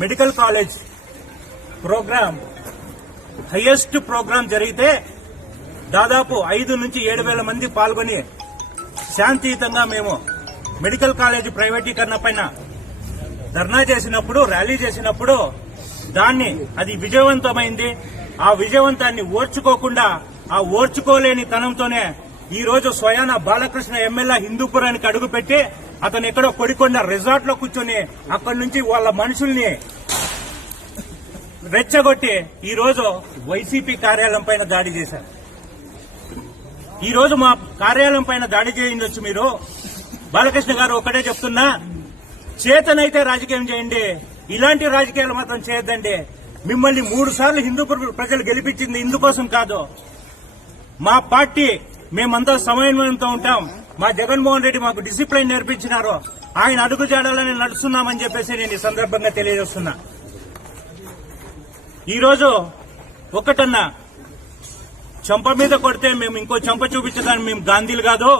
Medical college program highest program జరిగితే దాదాపు 5 నుంచి 7,000 మంది పాల్గొని శాంతియుతంగా మేము మెడికల్ కాలేజ్ ప్రైవేటీకరణ పైన ధర్నా చేసినప్పుడు, ర్యాలీ చేసినప్పుడు అది విజయవంతమైంది. ఆ విజయవంతాన్ని ఓర్చుకోకుండా, ఆ ఓర్చుకోలేని తనంతోనే ఈ రోజు స్వయాన బాలకృష్ణ ఎమ్మెల్యే హిందూపురానికి అడుగుపెట్టి అతను ఎక్కడో కొడికొండ రిసార్ట్ లో కూర్చొని అక్కడి నుంచి వాళ్ళ మనుషుల్ని రెచ్చగొట్టి ఈ రోజు వైసీపీ కార్యాలయం పైన దాడి చేశారు. ఈ రోజు మా కార్యాలయం పైన దాడి చేయించవచ్చు మీరు. బాలకృష్ణ గారు ఒకటే చెప్తున్నా, చేతనైతే రాజకీయం చేయండి, ఇలాంటి రాజకీయాలు మాత్రం చేయొద్దండి. మిమ్మల్ని 3 సార్లు హిందూపూర్ ప్రజలు గెలిపించింది ఇందుకోసం కాదు. మా పార్టీ మేమంతా సమన్వయంతో ఉంటాం. మా జగన్మోహన్ రెడ్డి మాకు డిసిప్లిన్ నేర్పించినారు. ఆయన అడుగుజాడాలని నడుస్తున్నామని చెప్పేసి నేను ఈ సందర్భంగా తెలియజేస్తున్నా. ఈరోజు ఒకటన్నా చంప మీద కొడితే మేము ఇంకో చంప చూపించడానికి మేము గాంధీలు కాదు,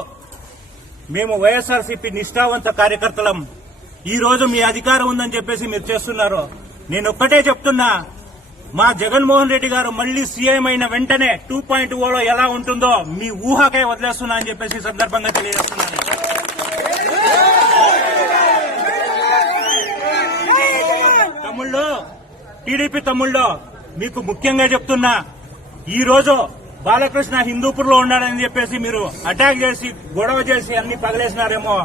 మేము వైఎస్ఆర్సీపీ నిష్ఠావంత కార్యకర్తలం. ఈ రోజు మీ అధికారం ఉందని చెప్పేసి మీరు చేస్తున్నారు. నేను ఒక్కటే చెప్తున్నా, మా జగన్మోహన్ రెడ్డి గారు మళ్లీ సీఎం అయిన వెంటనే 2.0లో ఎలా ఉంటుందో మీ ఊహకే వదిలేస్తున్నా అని చెప్పేసి ఈ సందర్భంగా తెలియజేస్తున్నాను. తమ్ముళ్ళు, టీడీపీ తమ్ముళ్ళు, మీకు ముఖ్యంగా చెప్తున్నా, ఈ రోజు బాలకృష్ణ హిందూపూర్లో ఉన్నాడని చెప్పేసి మీరు అటాక్ చేసి గొడవ చేసి అన్ని పగలేసినారేమో.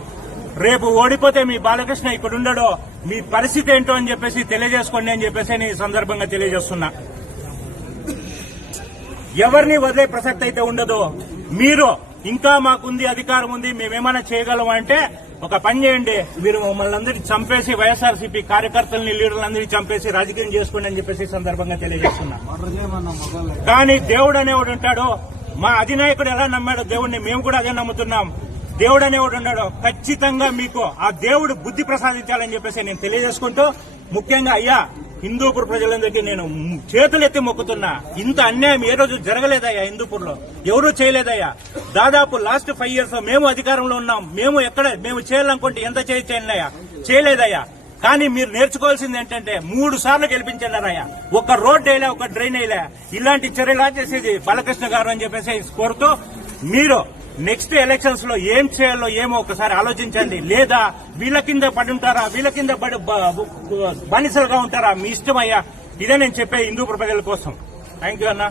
రేపు ఓడిపోతే మీ బాలకృష్ణ ఇక్కడ ఉండడో, మీ పరిస్థితి ఏంటో అని చెప్పేసి తెలియజేసుకోండి అని చెప్పేసి నేను ఈ సందర్భంగా తెలియజేస్తున్నా. ఎవరిని వదిలే ప్రసక్తి అయితే ఉండదు. మీరు ఇంకా మాకుంది, అధికారం ఉంది, మేమేమైనా చేయగలం అంటే ఒక పని చేయండి, మీరు మమ్మల్ని అందరినీ చంపేసి వైఎస్ఆర్సీపీ కార్యకర్తల్ని, లీడర్లందరినీ చంపేసి రాజకీయం చేసుకోండి అని చెప్పేసి సందర్భంగా తెలియజేస్తున్నా. కానీ దేవుడు అనేవాడు ఉంటాడు. మా అధినాయకుడు ఎలా నమ్మాడో దేవుడిని మేము కూడా అదే నమ్ముతున్నాం. దేవుడు అనేవాడు ఉన్నాడు. ఖచ్చితంగా మీకు ఆ దేవుడు బుద్ధి ప్రసాదించాలని చెప్పేసి నేను తెలియజేసుకుంటూ, ముఖ్యంగా అయ్యా హిందూపూర్ ప్రజలందరికీ నేను చేతులెత్తి మొక్కుతున్నా. ఇంత అన్యాయం ఏ రోజు జరగలేదయ్యా హిందూపూర్లో, ఎవరూ చేయలేదయ్యా. దాదాపు లాస్ట్ 5 years మేము అధికారంలో ఉన్నాం. మేము చేయాలనుకుంటే ఎంత చేయలేదయ్యా, చేయలేదయ్యా. కానీ మీరు నేర్చుకోవాల్సింది ఏంటంటే 3 సార్లు గెలిపించారయ్యా. ఒక రోడ్ వేయలే, ఒక డ్రైన్ వేయలే. ఇలాంటి చర్యలా చేసేది బాలకృష్ణ గారు అని చెప్పేసి కోరుతూ, మీరు నెక్స్ట్ ఎలక్షన్స్ లో ఏం చేయాలో ఏమో ఒకసారి ఆలోచించండి. లేదా వీళ్ళ కింద పడి ఉంటారా, వీళ్ళ కింద బానిసలుగా ఉంటారా, మీ ఇష్టమయ్యా. ఇదే నేను చెప్పే హిందూపూర్ ప్రజల కోసం. థ్యాంక్ యూ అన్నా.